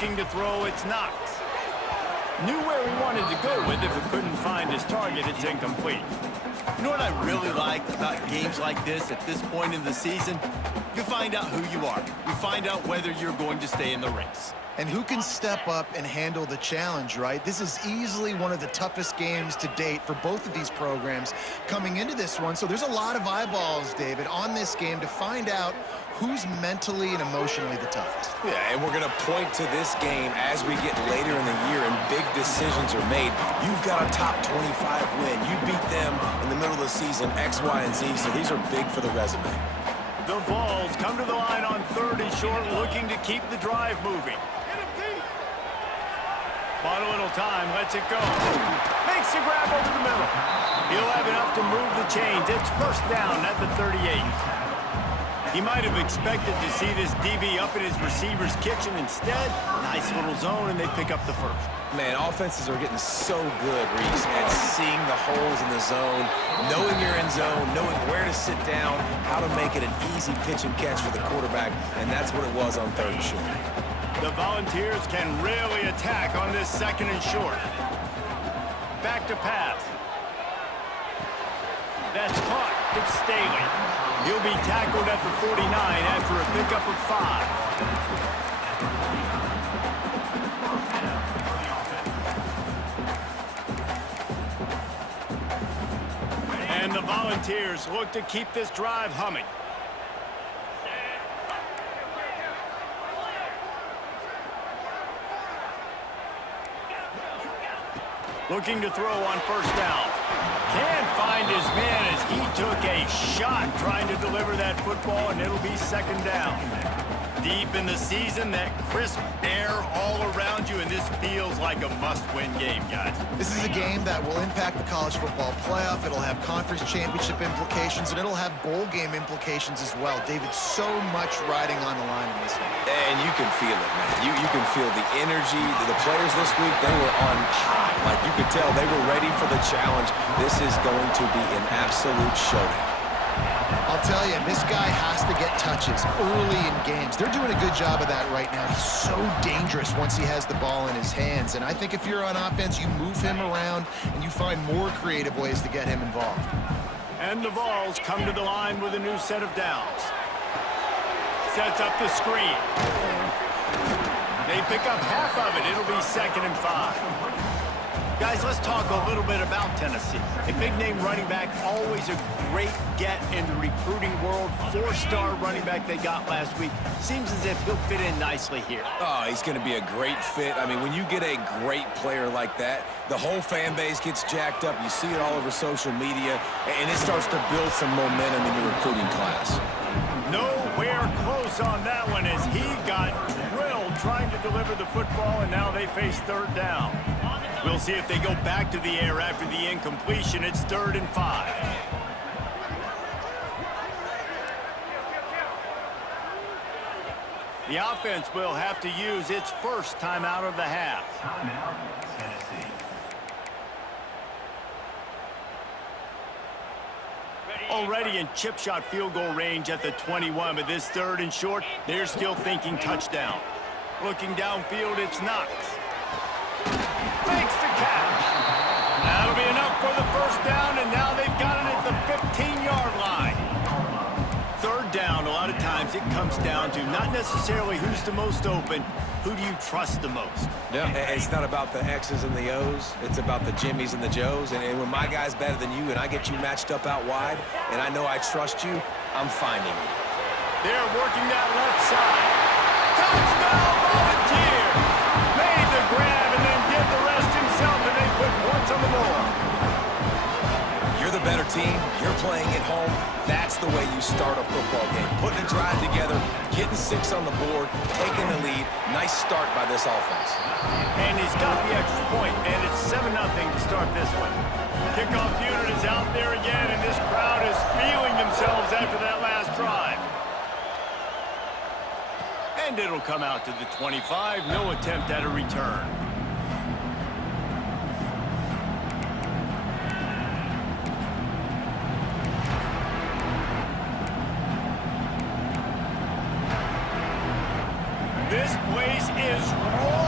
Looking to throw, it's knocked. Knew where he wanted to go with it, but couldn't find his target. It's incomplete. You know what I really like about games like this at this point in the season? You find out who you are. You find out whether you're going to stay in the race. And who can step up and handle the challenge, right? This is easily one of the toughest games to date for both of these programs coming into this one. So there's a lot of eyeballs, David, on this game to find out who's mentally and emotionally the toughest. Yeah, and we're going to point to this game as we get later in the year and big decisions are made. You've got a top 25 win. You beat them in the middle of the season, X, Y, and Z, so these are big for the resume. The Vols come to the line on 3rd and short, looking to keep the drive moving. Bought a little time, lets it go. Makes the grab over the middle. He'll have enough to move the chains. It's first down at the 38. He might have expected to see this DB up in his receiver's kitchen. Instead, nice little zone, and they pick up the first. Man, offenses are getting so good, Reese, at seeing the holes in the zone, knowing you're in zone, knowing where to sit down, how to make it an easy pitch and catch for the quarterback, and that's what it was on 3rd and short. The Volunteers can really attack on this 2nd and short. Back to pass. That's caught. It's Staley. He'll be tackled at the 49 after a pickup of 5. And the Volunteers look to keep this drive humming. Looking to throw on 1st down. Can't find his man as he took a shot trying to deliver that football, and it'll be 2nd down. Deep in the season, that crisp air all around you, and this feels like a must-win game, guys. This is a game that will impact the college football playoff. It'll have conference championship implications, and it'll have bowl game implications as well. David, so much riding on the line in this one. And you can feel it, man. You can feel the energy. The players this week, they were on high. Like you could tell, they were ready for the challenge. This is going to be an absolute showdown. I'll tell you, this guy has to get touches early in games. They're doing a good job of that right now. He's so dangerous once he has the ball in his hands. And I think if you're on offense, you move him around and you find more creative ways to get him involved. And the Vols come to the line with a new set of downs. Sets up the screen. They pick up half of it. It'll be 2nd and 5. Guys, let's talk a little bit about Tennessee. A big-name running back, always a great get in the recruiting world. 4-star running back they got last week. Seems as if he'll fit in nicely here. Oh, he's going to be a great fit. I mean, when you get a great player like that, the whole fan base gets jacked up. You see it all over social media, and it starts to build some momentum in your recruiting class. Nowhere close on that one as he got drilled trying to deliver the football, and now they face 3rd down. We'll see if they go back to the air after the incompletion. It's 3rd and 5. The offense will have to use its first timeout of the half. Timeout, Tennessee. Already in chip shot field goal range at the 21, but this 3rd and short, they're still thinking touchdown. Looking downfield, it's knocked. Makes the catch. That'll be enough for the 1st down, and now they've got it at the 15-yard line. 3rd down, a lot of times it comes down to not necessarily who's the most open, who do you trust the most? Yeah, it's not about the X's and the O's. It's about the Jimmys and the Joes. And when my guy's better than you and I get you matched up out wide, and I know I trust you, I'm finding you. They're working that left side. Touchdown, Volunteers! Made the grab and then did the rest himself, and they put points on the board. You're the better team. You're playing at home. That's the way you start a football game. Putting a drive together, getting 6 on the board, taking the lead. Nice start by this offense. And he's got the extra point, and it's 7-0 to start this one. Kickoff unit is out there again, and this crowd is feeling themselves after that last drive. And it'll come out to the 25. No attempt at a return. This place is rolling.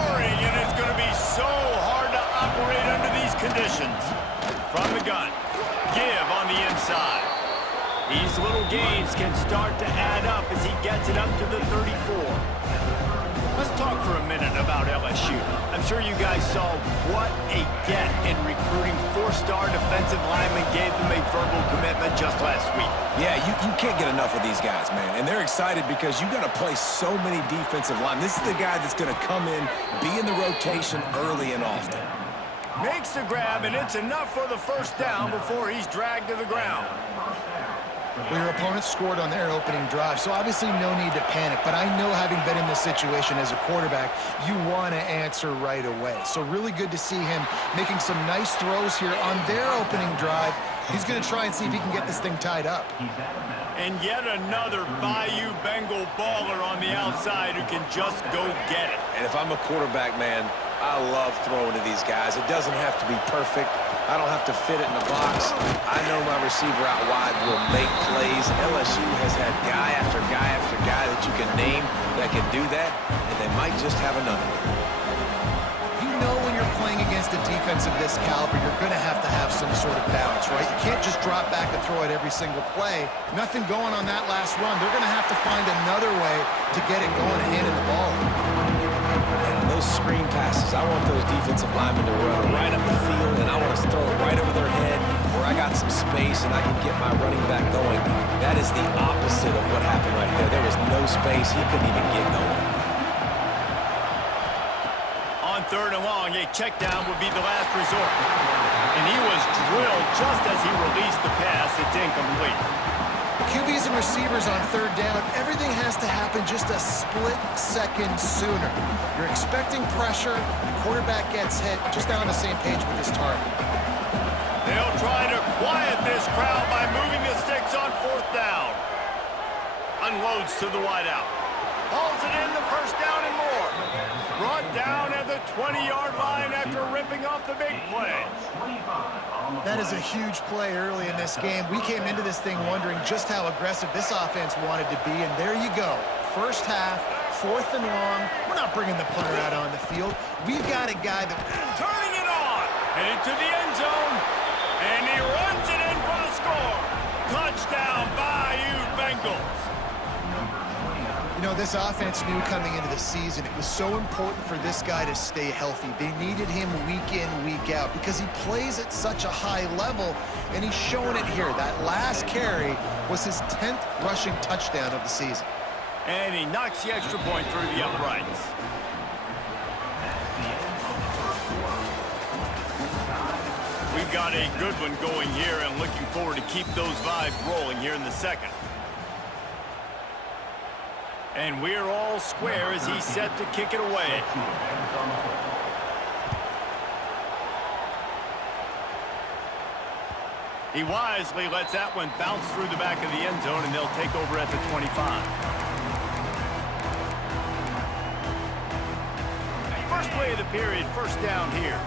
formations. From the gun. Give on the inside. These little gains can start to add up as he gets it up to the 34. Let's talk for a minute about LSU. I'm sure you guys saw what a get in recruiting four-star defensive linemen gave them a verbal commitment just last week. Yeah, you can't get enough of these guys, man. And they're excited because you got to play so many defensive linemen. This is the guy that's going to come in, be in the rotation early and often. Makes the grab, and it's enough for the first down before he's dragged to the ground. Well, your opponent scored on their opening drive, so obviously no need to panic. But I know, having been in this situation as a quarterback, you want to answer right away. So really good to see him making some nice throws here on their opening drive. He's going to try and see if he can get this thing tied up. And yet another Bayou Bengal baller on the outside who can just go get it. And if I'm a quarterback, man, I love throwing to these guys. It doesn't have to be perfect. I don't have to fit it in the box. I know my receiver out wide will make plays. LSU has had guy after guy after guy that you can name that can do that, and they might just have another one. You know, when you're playing against a defense of this caliber, you're going to have some sort of balance, right? You can't just drop back and throw it every single play. Nothing going on that last run. They're going to have to find another way to get it going and handing the ball. And those screen passes, I want those defensive linemen to run right up the field, and I want to throw it right over their head where I got some space and I can get my running back going. That is the opposite of what happened right there. There was no space. He couldn't even get going. On third and long, a check down would be the last resort. And he was drilled just as he released the pass. It's incomplete. QBs and receivers on third down, everything has to happen just a split second sooner. You're expecting pressure, the quarterback gets hit, just not on the same page with his target. They'll try to quiet this crowd by moving the sticks on fourth down. Unloads to the wideout. Hauls it in, the first down and more. Brought down at the 20-yard line after ripping off the big play. That is a huge play early in this game. We came into this thing wondering just how aggressive this offense wanted to be, and there you go. First half, fourth and long. We're not bringing the punter out on the field. We've got a guy that... Turning it on. Headed to the end zone. And he runs it in for the score. Touchdown, Bayou Bengals. You know, this offense knew coming into the season it was so important for this guy to stay healthy. They needed him week in, week out because he plays at such a high level, and he's showing it here. That last carry was his 10th rushing touchdown of the season. And he knocks the extra point through the uprights. We've got a good one going here and looking forward to keep those vibes rolling here in the second. And we're all square as he's set to kick it away. He wisely lets that one bounce through the back of the end zone, and they'll take over at the 25. First play of the period, first down here.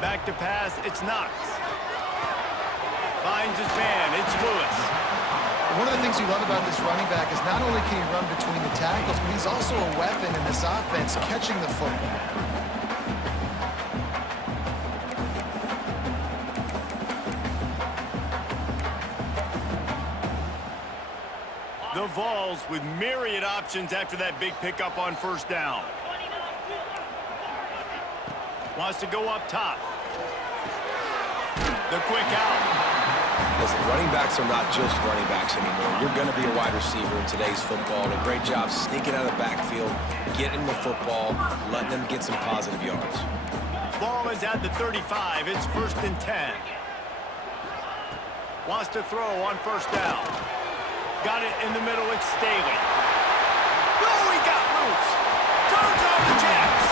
Back to pass, it's Knox. Finds his man, it's Lewis. One of the things you love about this running back is not only can he run between the tackles, but he's also a weapon in this offense, catching the football. The Vols with myriad options after that big pickup on first down. Wants to go up top. The quick out. Listen, running backs are not just running backs anymore. You're going to be a wide receiver in today's football. And a great job sneaking out of the backfield, getting the football, letting them get some positive yards. Ball is at the 35. It's first and 10. Wants to throw on first down. Got it in the middle. It's Staley. Oh, he got loose. Turns on the Jets.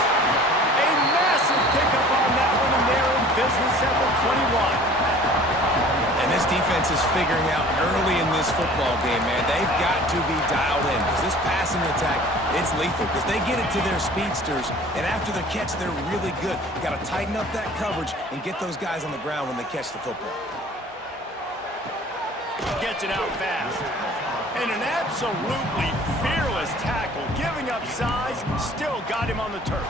A massive pickup on that one, and they're in business at the 21. And this defense is figuring out early in this football game, man. They've got to be dialed in because this passing attack, it's lethal because they get it to their speedsters, and after the catch, they're really good. You got to tighten up that coverage and get those guys on the ground when they catch the football. Gets it out fast. And an absolutely fearless tackle, giving up size, still got him on the turf.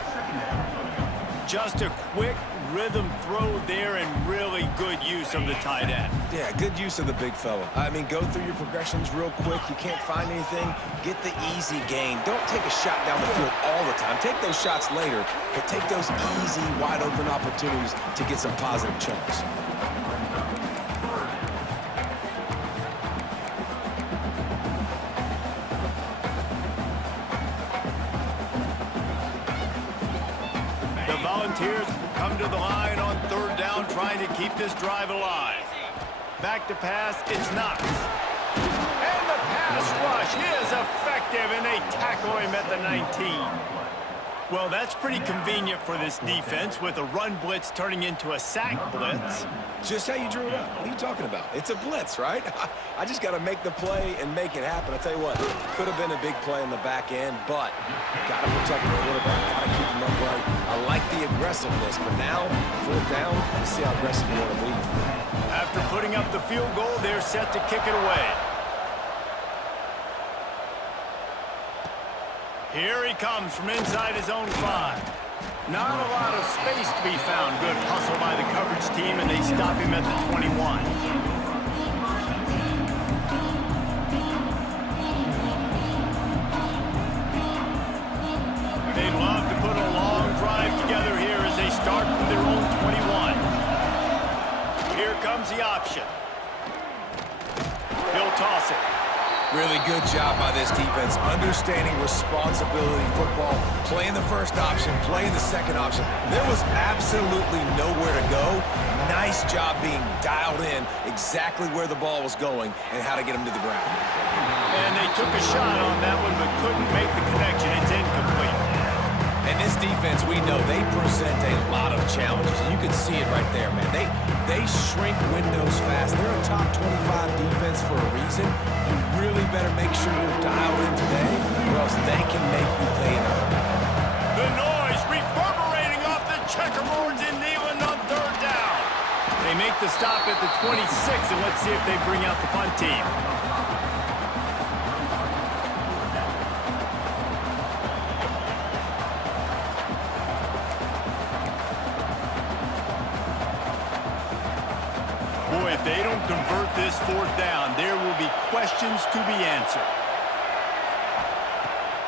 Just a quick rhythm throw there and really good use of the tight end. Yeah, good use of the big fella. I mean, go through your progressions real quick. You can't find anything, get the easy gain. Don't take a shot down the field all the time. Take those shots later, but take those easy, wide-open opportunities to get some positive chunks. Volunteers come to the line on third down, trying to keep this drive alive. Back to pass, it's Knox. And the pass rush is effective, and they tackle him at the 19. Well, that's pretty convenient for this defense, with a run blitz turning into a sack blitz. Just how you drew it up. What are you talking about? It's a blitz, right? I just got to make the play and make it happen. I'll tell you what, could have been a big play in the back end, but got to protect the quarterback, got to keep him upright. I like the aggressiveness, but now, fourth down, let's see how aggressive you want to be. After putting up the field goal, they're set to kick it away. Here he comes from inside his own 5. Not a lot of space to be found. Good hustle by the coverage team, and they stop him at the 21. They'd love to put a long drive together here as they start from their own 21. Here comes the option. He'll toss it. Really good job by this defense, understanding responsibility football, playing the first option, playing the second option. There was absolutely nowhere to go. Nice job being dialed in exactly where the ball was going and how to get him to the ground. And they took a shot on that one but couldn't make the connection. It's incomplete. And this defense, we know, they present a lot of challenges. You can see it right there, man. They shrink windows fast. They're a top 25 defense for a reason. You really better make sure you're dialed in today, or else they can make you pay in a hurry. The noise reverberating off the checkerboards in Neyland on third down. They make the stop at the 26, and let's see if they bring out the punt team. Boy, if they don't convert this fourth down, there will be questions to be answered.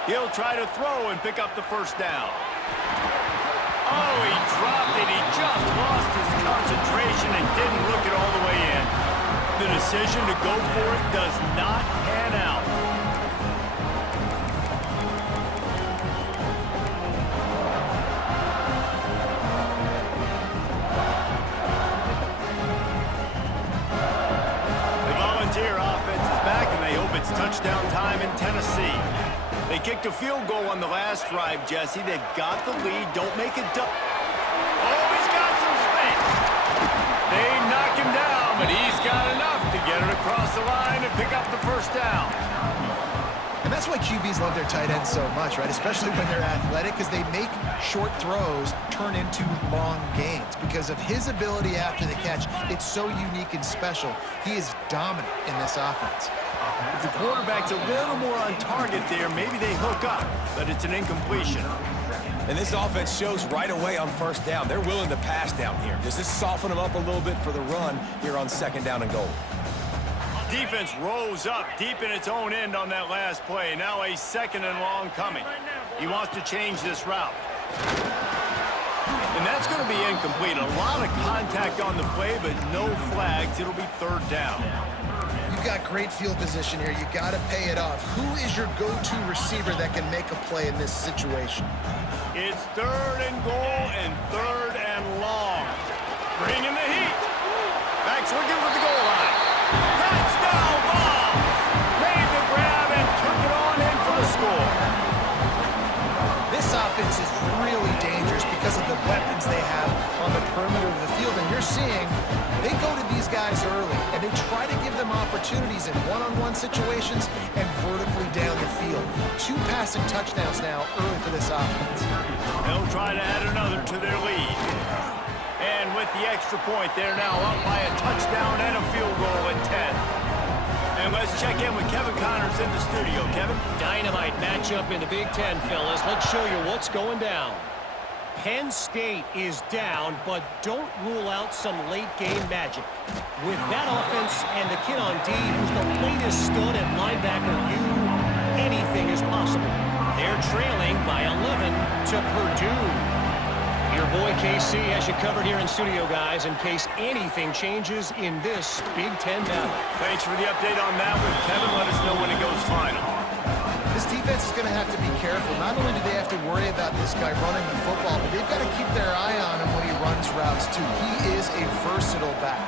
He'll try to throw and pick up the first down. Oh, he dropped it. He just lost his concentration and didn't look it all the way in. The decision to go for it does not pan out. It's touchdown time in Tennessee. They kicked a field goal on the last drive, Jesse. They've got the lead. Don't make it dumb. Oh, he's got some space. They knock him down, but he's got enough to get it across the line and pick up the first down. And that's why QBs love their tight ends so much, right? Especially when they're athletic, because they make short throws turn into long gains. Because of his ability after the catch, it's so unique and special. He is dominant in this offense. If the quarterback's a little more on target there, maybe they hook up, but it's an incompletion. And this offense shows right away on first down. They're willing to pass down here. Does this soften them up a little bit for the run here on second down and goal? Defense rose up deep in its own end on that last play. Now a second and long coming. He wants to change this route. And that's going to be incomplete. A lot of contact on the play, but no flags. It'll be third down. You've got great field position here. You got to pay it off. Who is your go-to receiver that can make a play in this situation? It's third and goal and third and long. Bringing the heat. Backs looking for the goal line. Touchdown ball. Made the grab and took it on in for the score. This offense is really dangerous because of the weapons they have on the perimeter of the field. And you're seeing they go to these guys early, and they try to give them opportunities in one-on-one situations and vertically down the field. 2 passing touchdowns now early for this offense. They'll try to add another to their lead. And with the extra point, they're now up by a touchdown and a field goal at 10. And let's check in with Kevin Connors in the studio. Kevin? Dynamite matchup in the Big Ten, fellas. Let's show you what's going down. Penn State is down, but don't rule out some late-game magic. With that offense and the kid on D, who's the latest stud at linebacker U, anything is possible. They're trailing by 11 to Purdue. Your boy KC has you covered here in studio, guys, in case anything changes in this Big Ten battle. Thanks for the update on that one, Kevin. Let us know when it goes final. This defense is going to have to be careful. Not only do they have to worry about this guy running the football, but they've got to keep their eye on him when he runs routes, too. He is a versatile back.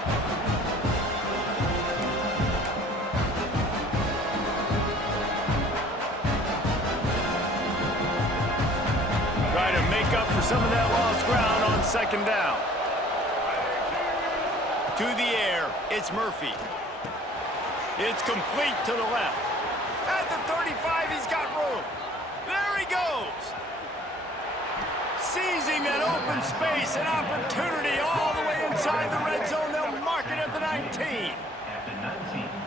Try to make up for some of that lost ground on second down. To the air, it's Murphy. It's complete to the left. At the 35, he's got room. There he goes. Seizing that open space, an opportunity all the way inside the red zone. They'll mark it at the 19.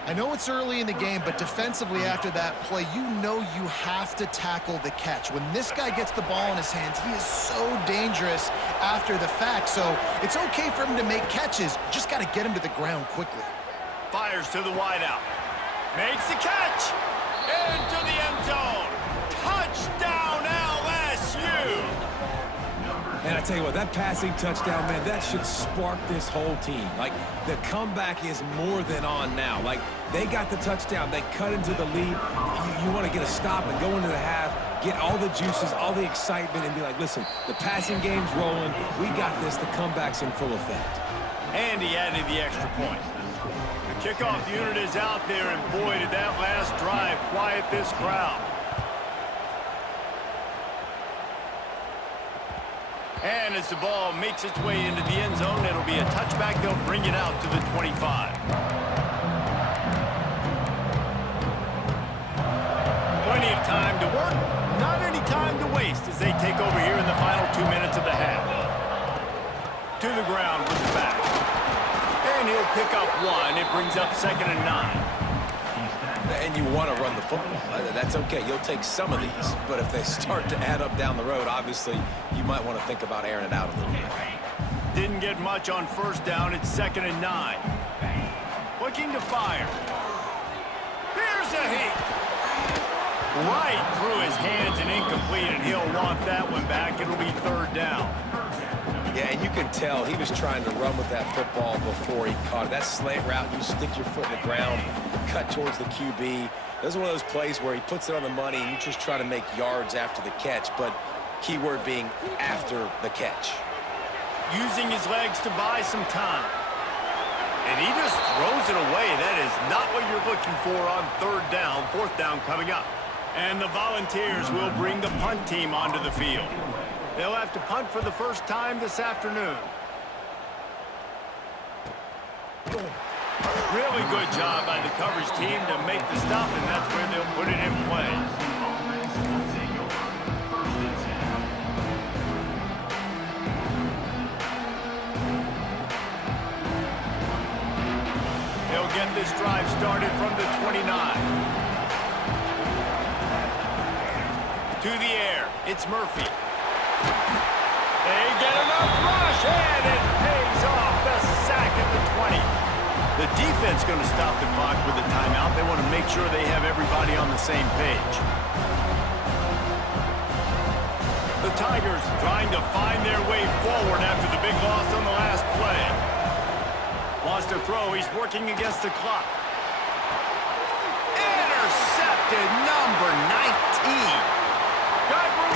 I know it's early in the game, but defensively after that play, you know you have to tackle the catch. When this guy gets the ball in his hands, he is so dangerous after the fact. So it's okay for him to make catches. Just got to get him to the ground quickly. Fires to the wideout. Makes the catch. Into the end zone. Touchdown, LSU. And I tell you what, that passing touchdown, man, that should spark this whole team. Like, the comeback is more than on now. Like, they got the touchdown. They cut into the lead. You want to get a stop and go into the half, get all the juices, all the excitement, and be like, listen, the passing game's rolling. We got this. The comeback's in full effect. And he added the extra point. The kickoff unit is out there, and boy, did that last drive quiet this crowd. And as the ball makes its way into the end zone, it'll be a touchback. They'll bring it out to the 25. Plenty of time to work, not any time to waste as they take over here in the final 2 minutes of the half. To the ground with the back. And he'll pick up one. It brings up 2nd and 9. And you want to run the football. That's okay. You'll take some of these. But if they start to add up down the road, obviously, you might want to think about airing it out a little bit. Didn't get much on first down. It's 2nd and 9. Looking to fire. Here's a heat. Right through his hands and incomplete, and he'll want that one back. It'll be 3rd down. Yeah, and you can tell he was trying to run with that football before he caught it. That slant route, you stick your foot in the ground, cut towards the QB. This is one of those plays where he puts it on the money and you just try to make yards after the catch, but keyword being after the catch. Using his legs to buy some time. And he just throws it away. That is not what you're looking for on 3rd down. 4th down coming up. And the Volunteers will bring the punt team onto the field. They'll have to punt for the first time this afternoon. Really good job by the coverage team to make the stop, and that's where they'll put it in play. They'll get this drive started from the 29. To the air, it's Murphy. They get enough rush, and it pays off the sack at the 20. The defense going to stop the clock with a timeout. They want to make sure they have everybody on the same page. The Tigers trying to find their way forward after the big loss on the last play. Lost a throw. He's working against the clock. Intercepted, number 19. Got room.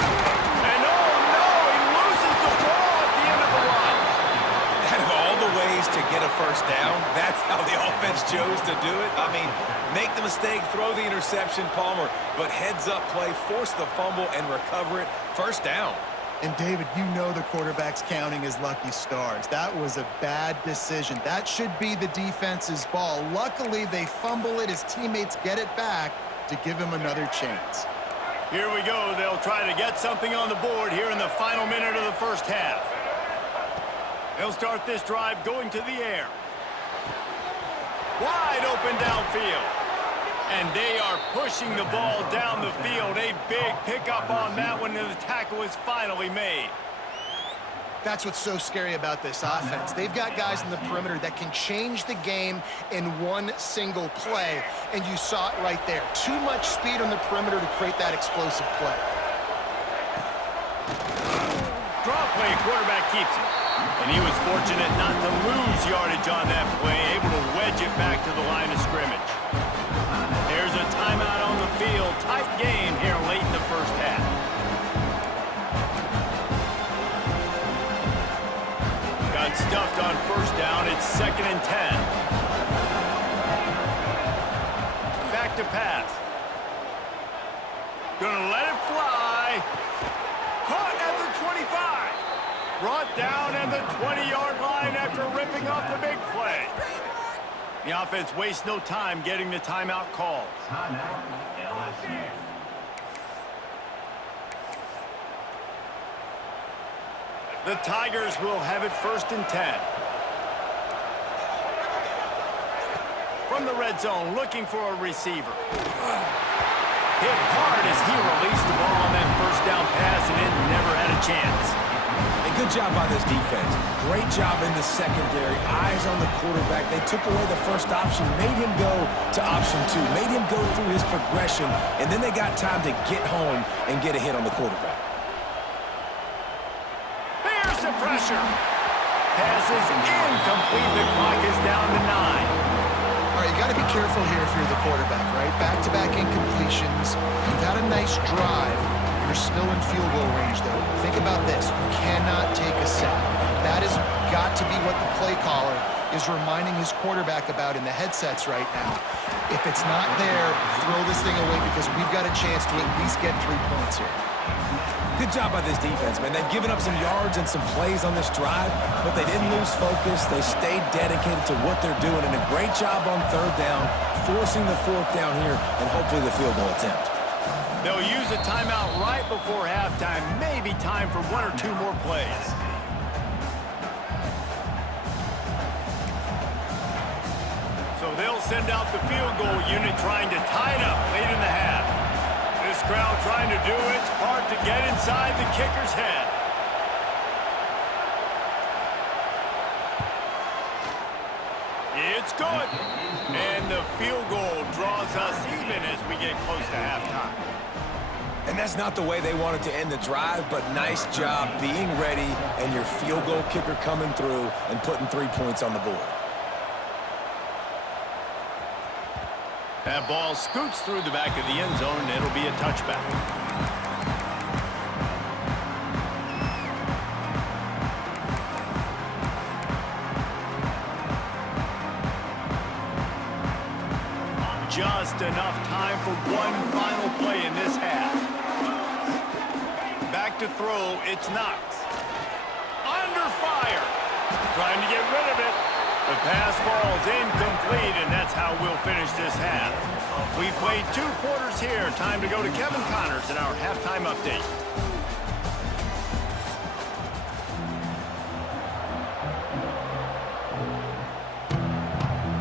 And oh no, he loses the ball at the end of the run. Out of all the ways to get a first down, that's how the offense chose to do it. I mean, make the mistake, throw the interception, Palmer, but heads-up play, force the fumble, and recover it. First down. And, David, you know the quarterback's counting his lucky stars. That was a bad decision. That should be the defense's ball. Luckily, they fumble it. His teammates get it back to give him another chance. Here we go. They'll try to get something on the board here in the final minute of the first half. They'll start this drive going to the air. Wide open downfield. And they are pushing the ball down the field. A big pickup on that one, and the tackle is finally made. That's what's so scary about this offense. They've got guys in the perimeter that can change the game in one single play, and you saw it right there. Too much speed on the perimeter to create that explosive play. Draw play, quarterback keeps it. And he was fortunate not to lose yardage on that play, able to wedge it back to the line of scrimmage. There's a timeout on the field. Tight game here late in the first half. Got stuffed on first down. It's 2nd and 10. Back to pass. Gonna let it fly. Caught at the 25. Brought down at the 20-yard line after ripping off the big play. The offense wastes no time getting the timeout called. Timeout, LSU. The Tigers will have it 1st and 10. From the red zone, looking for a receiver. Hit hard as he released the ball on that first down pass, and it never had a chance. And good job by this defense. Great job in the secondary. Eyes on the quarterback. They took away the first option, made him go to option 2, made him go through his progression, and then they got time to get home and get a hit on the quarterback. Here's the pressure. Pass is incomplete. The clock is down to 9. All right, you got to be careful here if you're the quarterback, right? Back-to-back incompletions. You've had a nice drive. You're still in field goal range, though. Think about this. You cannot take a sack. That has got to be what the play caller is reminding his quarterback about in the headsets right now. If it's not there, throw this thing away because we've got a chance to at least get 3 points here. Good job by this defense, man. They've given up some yards and some plays on this drive, but they didn't lose focus. They stayed dedicated to what they're doing, and a great job on 3rd down, forcing the 4th down here, and hopefully the field goal attempt. They'll use a timeout right before halftime. Maybe time for 1 or 2 more plays. So they'll send out the field goal unit trying to tie it up late in the half. This crowd trying to do its part to get inside the kicker's head. It's good. And the field goal draws us even as we get close to halftime. And that's not the way they wanted to end the drive, but nice job being ready and your field goal kicker coming through and putting 3 points on the board. That ball scoots through the back of the end zone, and it'll be a touchback. Just enough time for one final play in this half. Back to throw, it's Knox. Under fire. Trying to get rid of it. The pass falls incomplete, and that's how we'll finish this half. We've played 2 quarters here. Time to go to Kevin Connors in our halftime update.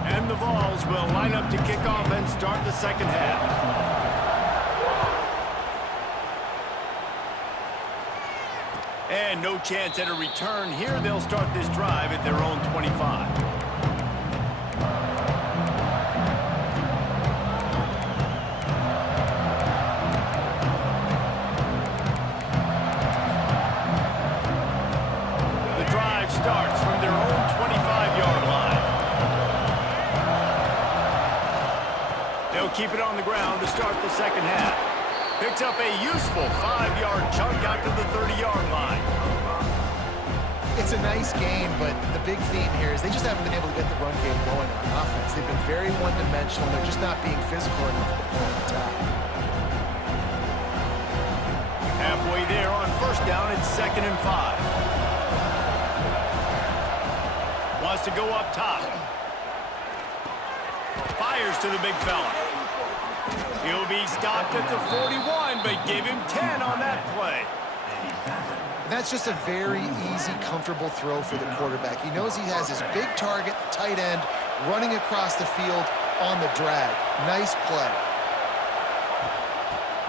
And the Vols will line up to kick off and start the 2nd half. And no chance at a return here. They'll start this drive at their own 25. Starts from their own 25-yard line. They'll keep it on the ground to start the 2nd half. Picks up a useful 5-yard chunk out to the 30-yard line. It's a nice game, but the big theme here is they just haven't been able to get the run game going on offense. They've been very one-dimensional. They're just not being physical enough to pull an attack. Halfway there on 1st down, it's 2nd and 5. Wants to go up top. Fires to the big fella. He'll be stopped at the 41, but give him 10 on that play. That's just a very easy, comfortable throw for the quarterback. He knows he has his big target, tight end, running across the field on the drag. Nice play.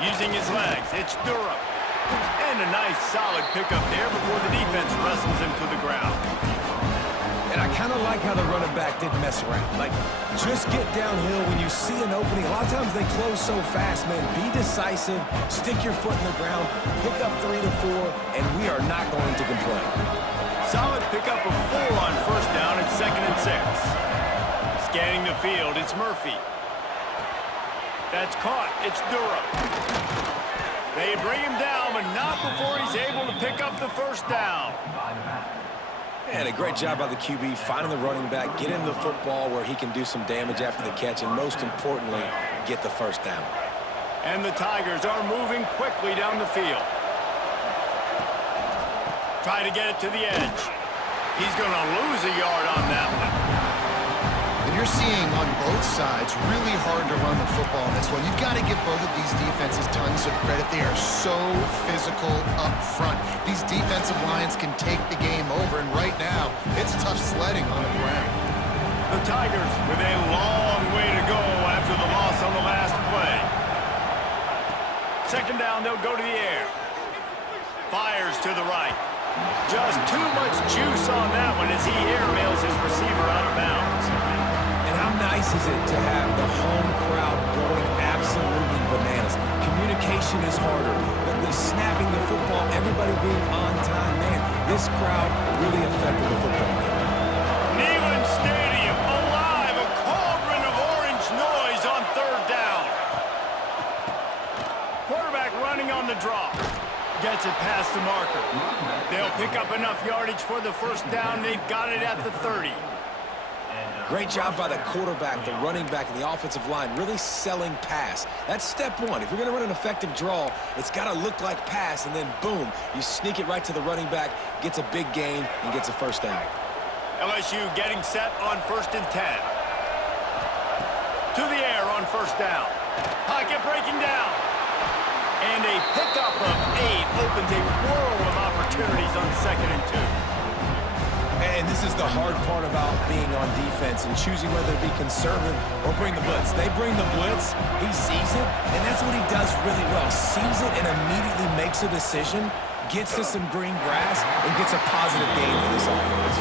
Using his legs, it's Durham. And a nice solid pickup there before the defense wrestles him to the ground. And I kind of like how the running back didn't mess around. Like, just get downhill when you see an opening. A lot of times they close so fast, man. Be decisive, stick your foot in the ground, pick up 3 to 4, and we are not going to complain. Solid pickup of 4 on first down and 2nd and 6. Scanning the field, it's Murphy. That's caught. It's Durham. They bring him down, but not before he's able to pick up the first down. And a great job by the QB finding the running back, get him the football where he can do some damage after the catch, and most importantly, get the first down. And the Tigers are moving quickly down the field. Try to get it to the edge. He's going to lose a yard on that one. And you're seeing on both sides really hard to run the football in this one. You've got to give both of these defenses tons of credit. They are so physical up front. These defensive lines can take the game over, and right now, it's tough sledding on the ground. The Tigers with a long way to go after the loss on the last play. 2nd down, they'll go to the air. Fires to the right. Just too much juice on that one as he airmails his receiver out of bounds. And how nice is it to have the home crowd going absolutely bananas? Communication is harder. The snapping the football, everybody being on time. Man, this crowd really affected the football game. Neyland Stadium alive, a cauldron of orange noise on 3rd down. Quarterback running on the draw. Gets it past the marker. They'll pick up enough yardage for the first down. They've got it at the 30. Great job by the quarterback, the running back, and the offensive line really selling pass. That's step 1. If you're going to run an effective draw, it's got to look like pass, and then boom, you sneak it right to the running back, gets a big gain, and gets a first down. LSU getting set on 1st and 10. To the air on first down. Pocket breaking down. And a pickup of 8 opens a world of opportunities on 2nd and 2. And this is the hard part about being on defense and choosing whether to be conservative or bring the blitz. They bring the blitz, he sees it, and that's what he does really well. Sees it and immediately makes a decision, gets to some green grass, and gets a positive gain for this offense.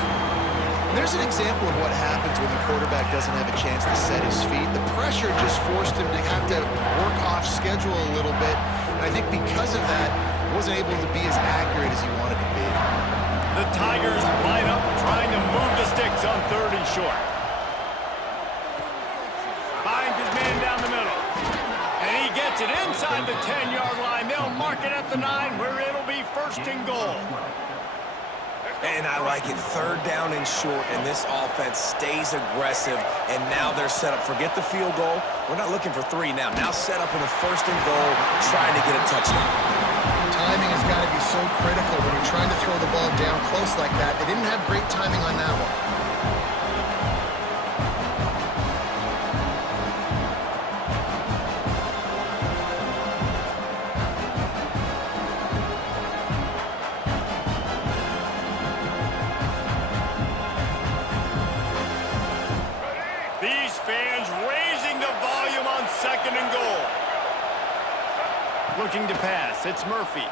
There's an example of what happens when the quarterback doesn't have a chance to set his feet. The pressure just forced him to have to work off schedule a little bit. And I think because of that, he wasn't able to be as accurate as he wanted to be. The Tigers line up trying to move the sticks on 3rd and short. Finds his man down the middle. And he gets it inside the 10-yard line. They'll mark it at the 9 where it'll be 1st and goal. And I like it. 3rd down and short, and this offense stays aggressive, and now they're set up. Forget the field goal. We're not looking for 3 now. Now set up in a 1st and goal, trying to get a touchdown. Timing has got to be so critical when you're trying to throw the ball down close like that. They didn't have great timing on that one. These fans raising the volume on 2nd and goal. Looking to pass, it's Murphy.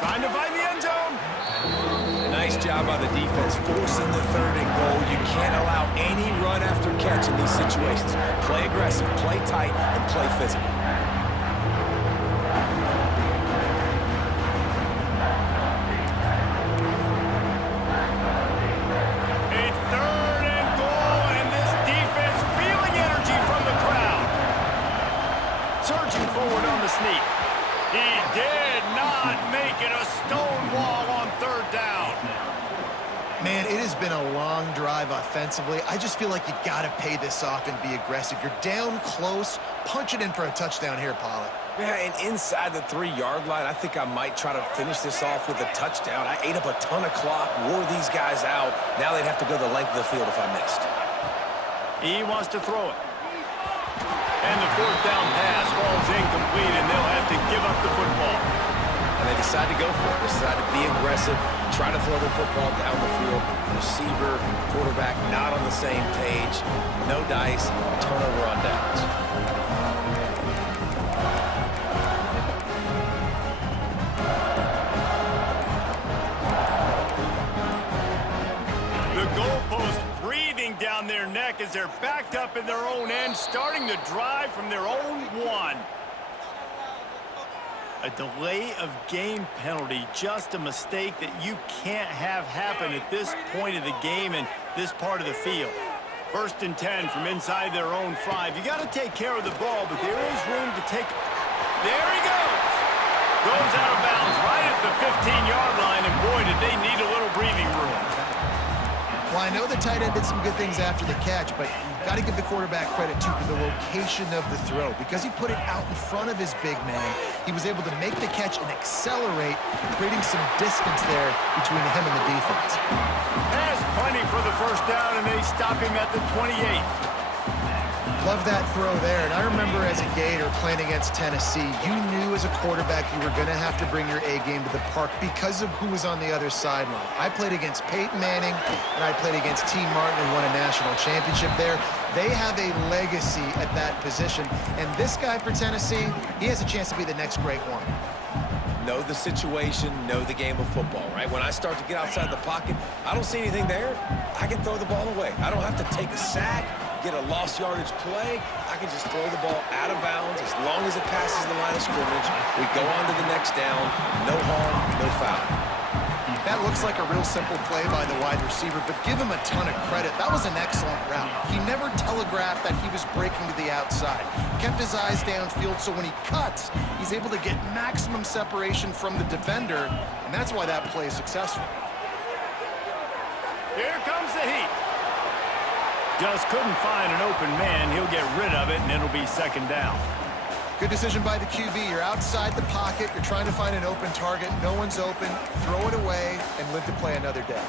Trying to find the end zone. Nice job by the defense, forcing the 3rd and goal. You can't allow any run after catch in these situations. Play aggressive, play tight, and play physical. Sneak. He did not make it a stonewall on 3rd down. Man, it has been a long drive offensively. I just feel like you got to pay this off and be aggressive. You're down close. Punch it in for a touchdown here, Pollack. Yeah, and inside the 3-yard line, I think I might try to finish this off with a touchdown. I ate up a ton of clock, wore these guys out. Now they'd have to go the length of the field if I missed. He wants to throw it. And the 4th down pass falls incomplete, and they'll have to give up the football. And they decide to go for it. They decide to be aggressive, try to throw the football down the field. Receiver, quarterback not on the same page. No dice, turnover on downs. goalpost breathing down their neck as they're backed up in their own end, starting to drive from their own one. A delay of game penalty, just a mistake that you can't have happen at this point of the game and this part of the field. 1st and 10 from inside their own 5. You got to take care of the ball, but there is room to take. There he goes. Goes out of bounds right at the 15-yard line, and boy, did they need a little breathing room. Well, I know the tight end did some good things after the catch, but got to give the quarterback credit, too, for the location of the throw. Because he put it out in front of his big man, he was able to make the catch and accelerate, creating some distance there between him and the defense. Has plenty for the 1st down, and they stop him at the 28. Love that throw there. And I remember as a Gator playing against Tennessee, you knew as a quarterback you were going to have to bring your A game to the park because of who was on the other sideline. I played against Peyton Manning, and I played against T. Martin and won a national championship there. They have a legacy at that position. And this guy for Tennessee, he has a chance to be the next great one. Know the situation, know the game of football, right? When I start to get outside the pocket, I don't see anything there. I can throw the ball away. I don't have to take a sack, get a lost yardage play. I can just throw the ball out of bounds as long as it passes the line of scrimmage. We go on to the next down. No harm, no foul. That looks like a real simple play by the wide receiver, but give him a ton of credit. That was an excellent route. He never telegraphed that he was breaking to the outside. Kept his eyes downfield, so when he cuts, he's able to get maximum separation from the defender, and that's why that play is successful. Here comes the heat. Just couldn't find an open man. He'll get rid of it, and it'll be 2nd down. Good decision by the QB. You're outside the pocket. You're trying to find an open target. No one's open. Throw it away and live to play another day.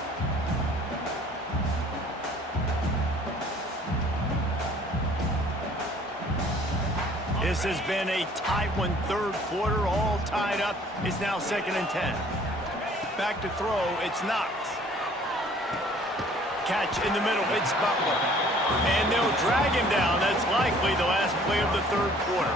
This has been a tight one, 3rd quarter, all tied up. It's now 2nd and 10. Back to throw, it's Knox. Catch in the middle, it's Butler. And they'll drag him down. That's likely the last play of the 3rd quarter.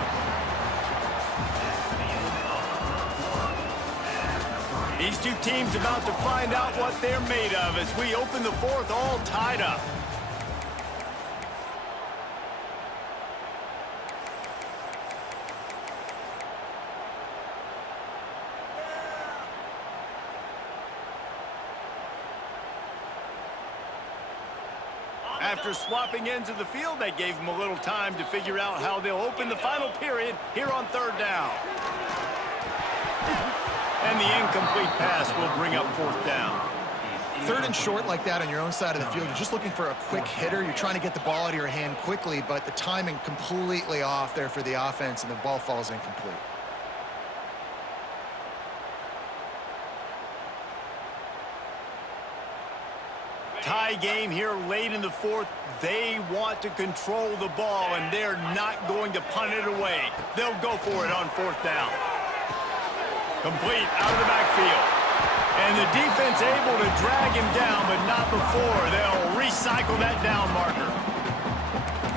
These two teams about to find out what they're made of as we open the 4th, all tied up. After swapping ends of the field, that gave them a little time to figure out how they'll open the final period here on 3rd down. And the incomplete pass will bring up 4th down. 3rd and short like that on your own side of the field, you're just looking for a quick hitter. You're trying to get the ball out of your hand quickly, but the timing completely off there for the offense, and the ball falls incomplete. Tie game here late in the 4th. They want to control the ball, and they're not going to punt it away. They'll go for it on 4th down. Complete out of the backfield. And the defense able to drag him down, but not before. They'll recycle that down marker.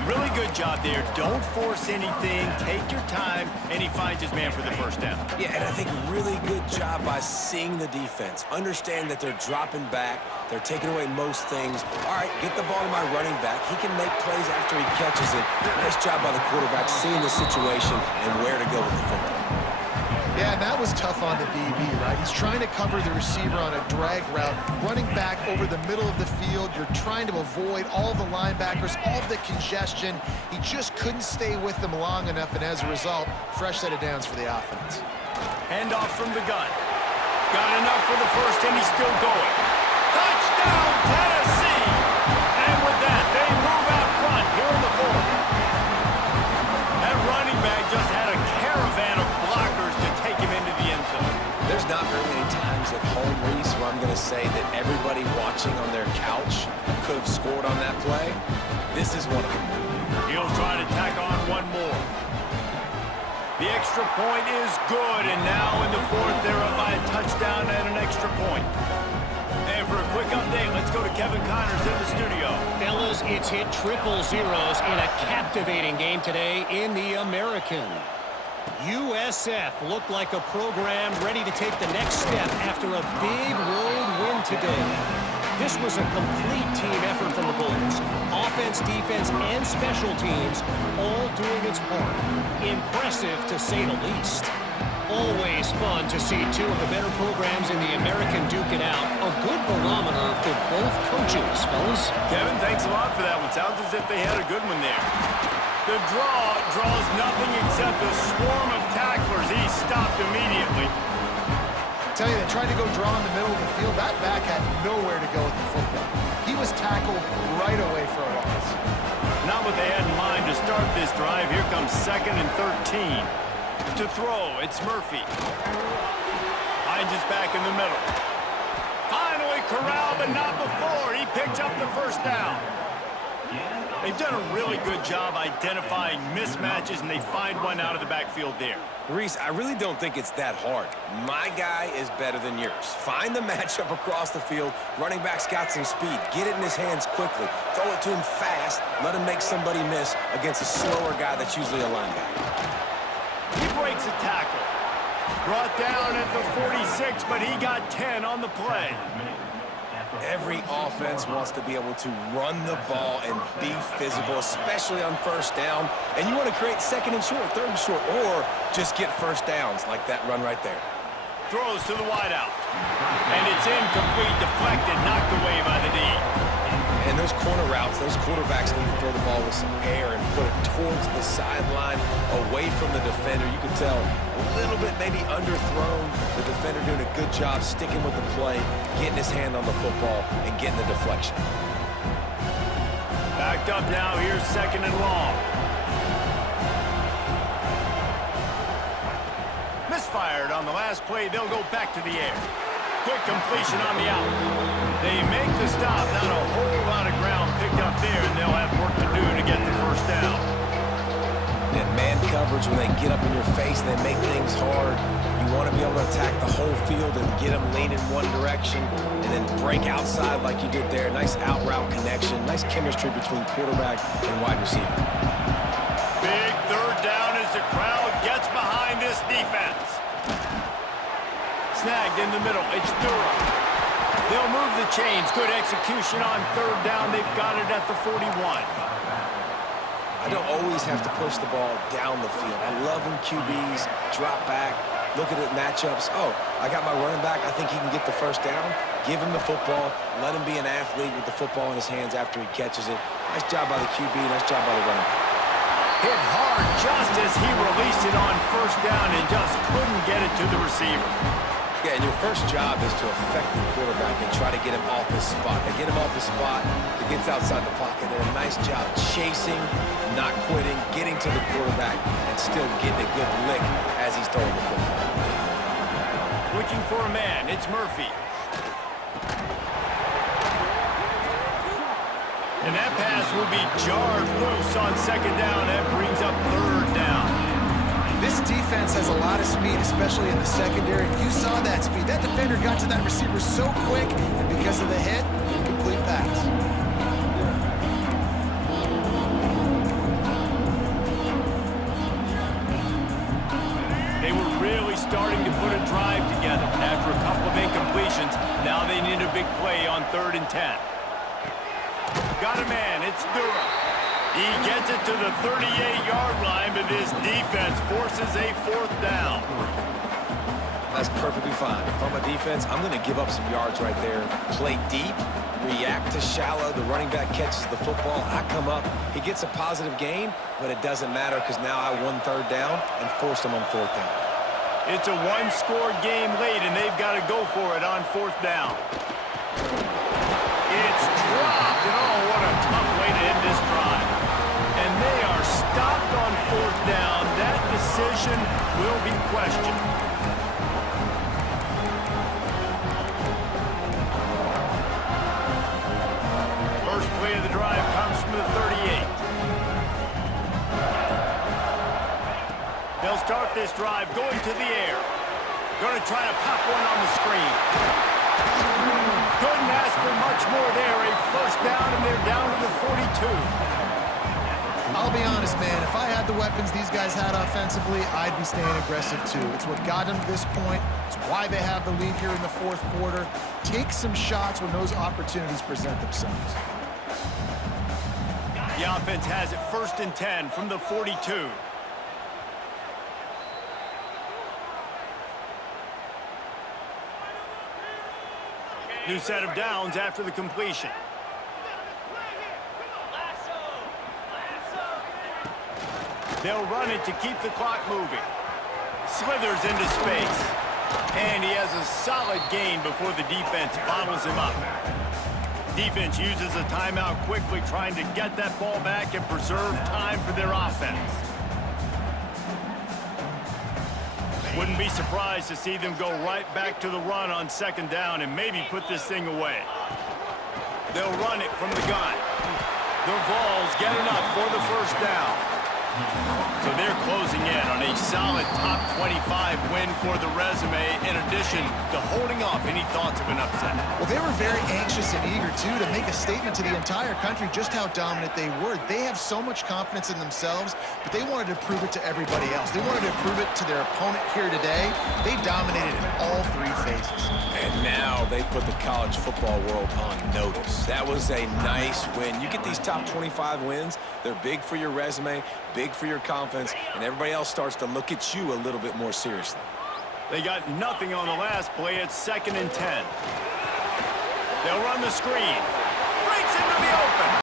Really good job there. Don't force anything. Take your time, and he finds his man for the 1st down. Yeah, and I think really good job by seeing the defense. Understand that they're dropping back. They're taking away most things. All right, get the ball to my running back. He can make plays after he catches it. Nice job by the quarterback seeing the situation and where to go with the football. Yeah, and that was tough on the DB, right? He's trying to cover the receiver on a drag route, running back over the middle of the field. You're trying to avoid all the linebackers, all the congestion. He just couldn't stay with them long enough, and as a result, fresh set of downs for the offense. Handoff from the gun. Got enough for the 1st, and he's still going. Touchdown, Tennessee! And with that, they move out front here in the 4th. That running back just had a caravan of blockers to take him into the end zone. There's not very many times at home, Reese, where I'm going to say that everybody watching on their couch could have scored on that play. This is one of them. He'll try to tack on one more. The extra point is good, and now in the 4th, they're up by a touchdown and an extra point. And for a quick update, let's go to Kevin Connors in the studio. Fellas, it's hit triple zeros in a captivating game today in the American. USF looked like a program ready to take the next step after a big road win today. This was a complete team effort from the Bulls. Offense, defense, and special teams all doing its part. Impressive, to say the least. Always fun to see two of the better programs in the American duke it out. A good barometer for both coaches, fellas. Kevin, thanks a lot for that one. Sounds as if they had a good one there. The draw draws nothing except a swarm of tacklers. He stopped immediately. Tell you, they tried to go draw in the middle of the field. That back had nowhere to go with the football. He was tackled right away for a loss. Not what they had in mind to start this drive. Here comes 2nd and 13. To throw, it's Murphy. Hines is back in the middle. Finally corralled, but not before. He picked up the first down. They've done a really good job identifying mismatches, and they find one out of the backfield there. Reese, I really don't think it's that hard. My guy is better than yours. Find the matchup across the field. Running back's got some speed. Get it in his hands quickly. Throw it to him fast. Let him make somebody miss against a slower guy that's usually a linebacker. He breaks a tackle. Brought down at the 46, but he got 10 on the play. Every offense wants to be able to run the ball and be physical, especially on first down. And you want to create 2nd and short, 3rd and short, or just get first downs like that run right there. Throws to the wideout. And it's incomplete, deflected, knocked away by the D. And those corner routes, those quarterbacks need to throw the ball with some air and put it towards the sideline, away from the defender. You can tell a little bit maybe underthrown. The defender doing a good job sticking with the play, getting his hand on the football, and getting the deflection. Backed up now, here's 2nd and long. Misfired on the last play, they'll go back to the air. Quick completion on the out. They make the stop, not a whole lot of ground picked up there, and they'll have work to do to get the first down. That man coverage, when they get up in your face and they make things hard, you want to be able to attack the whole field and get them leaning one direction and then break outside like you did there. Nice out route connection, nice chemistry between quarterback and wide receiver. Big 3rd down as the crowd gets behind this defense. Snagged in the middle, it's Durham. They'll move the chains. Good execution on 3rd down. They've got it at the 41. I don't always have to push the ball down the field. I love when QBs drop back, look at it matchups. Oh, I got my running back. I think he can get the first down. Give him the football. Let him be an athlete with the football in his hands after he catches it. Nice job by the QB. Nice job by the running back. Hit hard just as he released it on 1st down and just couldn't get it to the receiver. Yeah, and your first job is to affect the quarterback and try to get him off his spot. They get him off his spot, he gets outside the pocket, and a nice job chasing, not quitting, getting to the quarterback, and still getting a good lick as he's throwing the football. Looking for a man, it's Murphy. And that pass will be jarred loose on 2nd down. That brings up 3rd down. This defense has a lot of speed, especially in the secondary. You saw that speed. That defender got to that receiver so quick, and because of the hit, incomplete pass. They were really starting to put a drive together. After a couple of incompletions, now they need a big play on 3rd and 10. Got a man, it's Durham. He gets it to the 38-yard line, but this defense forces a 4th down. That's perfectly fine. If I'm a defense, I'm going to give up some yards right there. Play deep, react to shallow. The running back catches the football. I come up. He gets a positive gain, but it doesn't matter because now I won 3rd down and forced him on 4th down. It's a one-score game late, and they've got to go for it on 4th down. It's dropped, and oh, what a tough way to end this drive. And they are stopped on 4th down. That decision will be questioned. First play of the drive comes from the 38. They'll start this drive going to the air. Going to try to pop one on the screen. Couldn't ask for much more there. A 1st down, and they're down to the 42. I'll I'll be honest, man, if I had the weapons these guys had offensively, I'd be staying aggressive too. It's what got them to this point. It's why they have the lead here in the fourth quarter. Take some shots when those opportunities present themselves. The offense has it 1st and 10 from the 42. New set of downs after the completion. They'll run it to keep the clock moving. Slithers into space. And he has a solid gain before the defense bottles him up. Defense uses a timeout quickly, trying to get that ball back and preserve time for their offense. Wouldn't be surprised to see them go right back to the run on 2nd down and maybe put this thing away. They'll run it from the gun. The Vols get enough for the 1st down. So they're closing in on a solid top 25 win for the resume, in addition to holding off any thoughts of an upset. Well, they were very anxious and eager, too, to make a statement to the entire country just how dominant they were. They have so much confidence in themselves, but they wanted to prove it to everybody else. They wanted to prove it to their opponent here today. They dominated in all 3 phases. And now they put the college football world on notice. That was a nice win. You get these top 25 wins, they're big for your resume, big for your confidence, and everybody else starts to look at you a little bit more seriously. They got nothing on the last play. It's 2nd and 10. They'll run the screen. Breaks into the open.